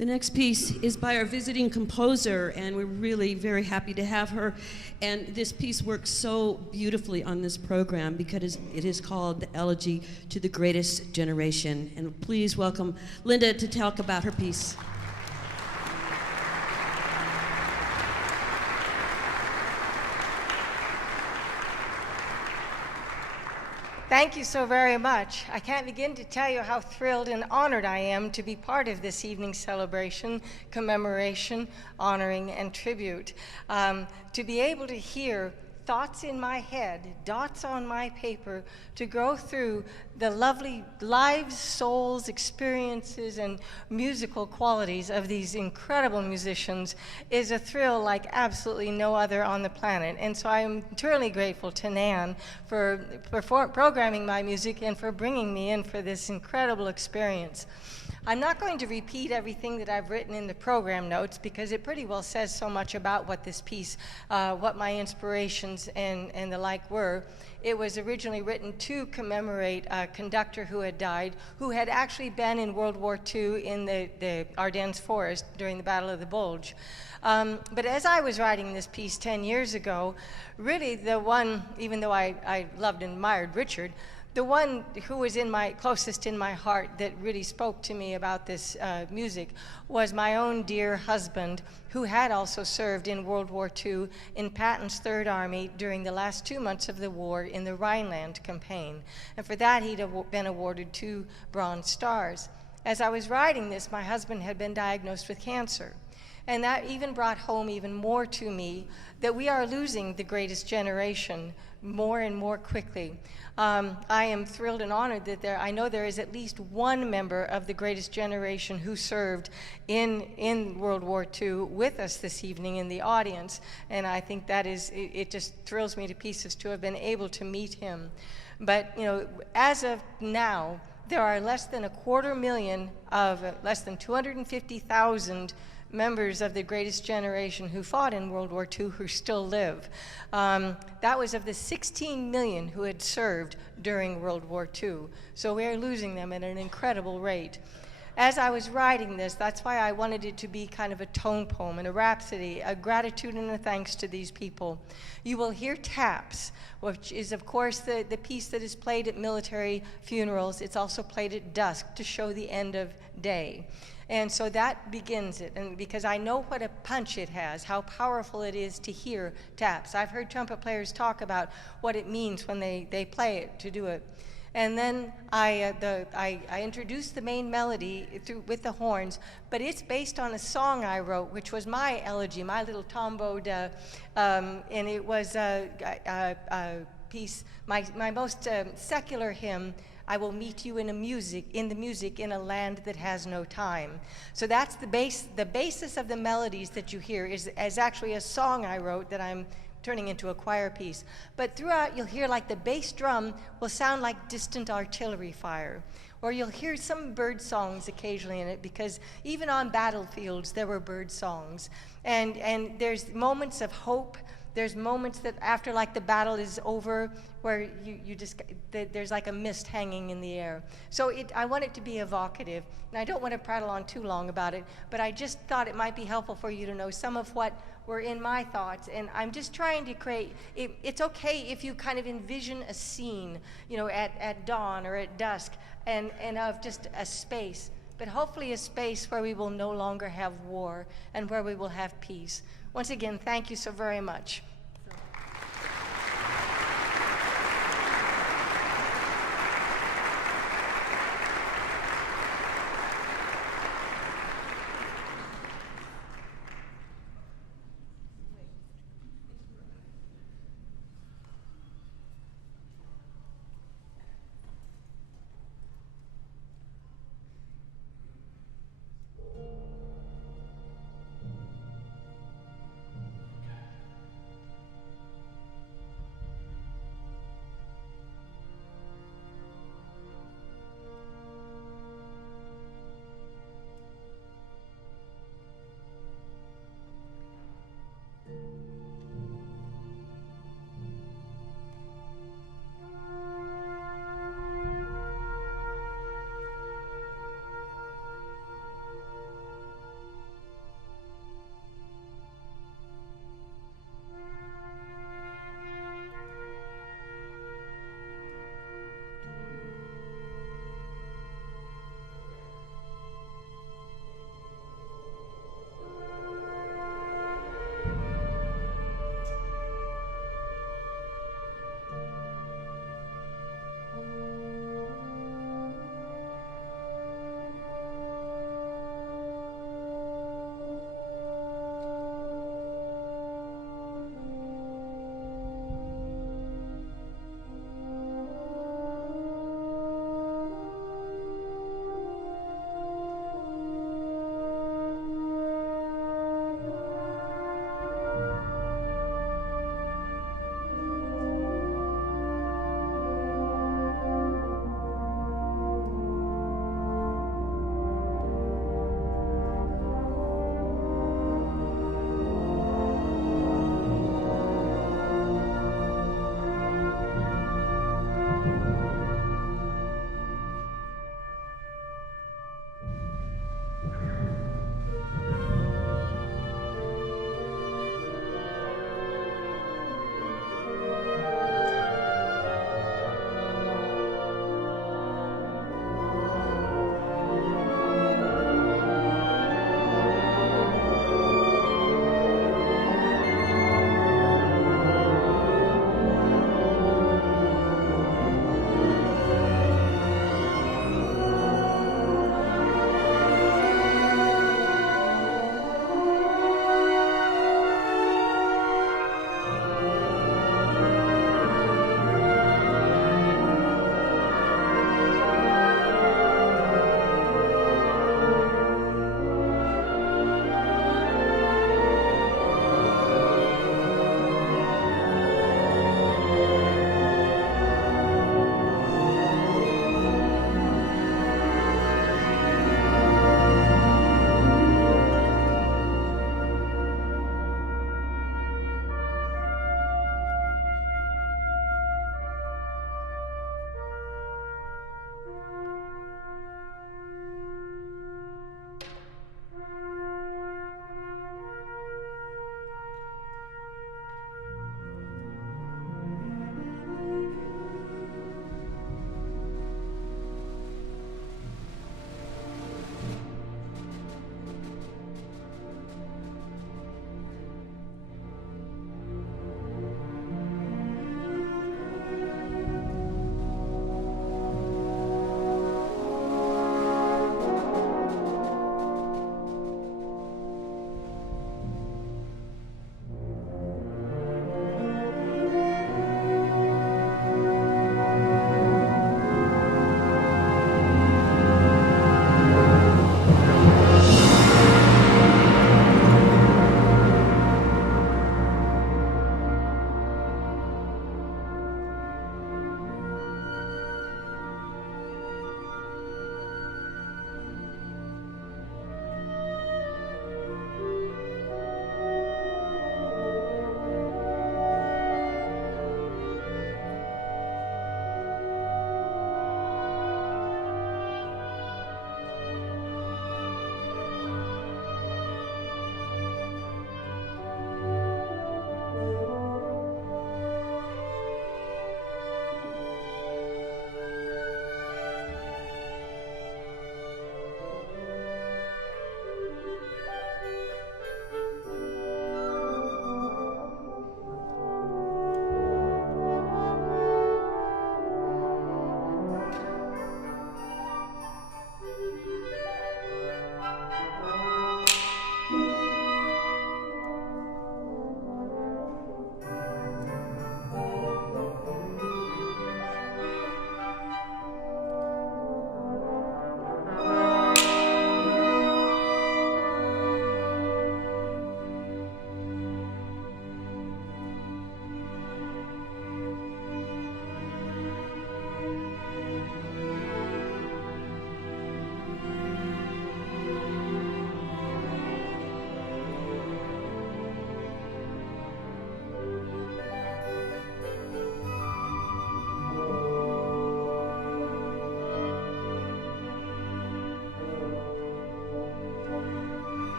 The next piece is by our visiting composer, and we're really very happy to have her. And this piece works so beautifully on this program because it is called the Elegy to the Greatest Generation. And please welcome Linda to talk about her piece. Thank you so very much. I can't begin to tell you how thrilled and honored I am to be part of this evening's celebration, commemoration, honoring, and tribute. To be able to hear thoughts in my head, dots on my paper, to go through the lovely lives, souls, experiences, and musical qualities of these incredible musicians is a thrill like absolutely no other on the planet. And so I am eternally grateful to Nan for programming my music and for bringing me in for this incredible experience. I'm not going to repeat everything that I've written in the program notes because it pretty well says so much about what this piece, what my inspirations and the like were. It was originally written to commemorate a conductor who had died, who had actually been in World War II in the Ardennes forest during the Battle of the Bulge. But as I was writing this piece 10 years ago, really the one, even though I loved and admired Richard, the one who was closest in my heart that really spoke to me about this music was my own dear husband, who had also served in World War II in Patton's Third Army during the last 2 months of the war in the Rhineland campaign. And for that, he'd been awarded 2 Bronze Stars. As I was writing this, my husband had been diagnosed with cancer. And that even brought home even more to me that we are losing the greatest generation more and more quickly. I am thrilled and honored that I know there is at least one member of the greatest generation who served in World War II with us this evening in the audience. And I think that it just thrills me to pieces to have been able to meet him. But, you know, as of now, there are less than 250,000 less than 250,000 members of the greatest generation who fought in World War II who still live. That was of the 16 million who had served during World War II. So we are losing them at an incredible rate. As I was writing this, that's why I wanted it to be kind of a tone poem and a rhapsody, a gratitude and a thanks to these people. You will hear taps, which is, of course, the piece that is played at military funerals. It's also played at dusk to show the end of day. And so that begins it, and because I know what a punch it has, how powerful it is to hear taps. I've heard trumpet players talk about what it means when they play it, to do it. And then I introduced the main melody with the horns, but it's based on a song I wrote, which was my elegy, my little tomboed, and it was a piece, my most secular hymn, I will meet you in the music in a land that has no time. So that's the basis of the melodies that you hear is actually a song I wrote that I'm turning into a choir piece. But throughout, you'll hear like the bass drum will sound like distant artillery fire. Or you'll hear some bird songs occasionally in it, because even on battlefields, there were bird songs. And there's moments of hope. There's moments that after like the battle is over, where there's like a mist hanging in the air. So I want it to be evocative, and I don't want to prattle on too long about it, but I just thought it might be helpful for you to know some of what were in my thoughts. And I'm just trying to create, it's okay if you kind of envision a scene, you know, at dawn or at dusk, and of just a space, but hopefully a space where we will no longer have war and where we will have peace. Once again, thank you so very much.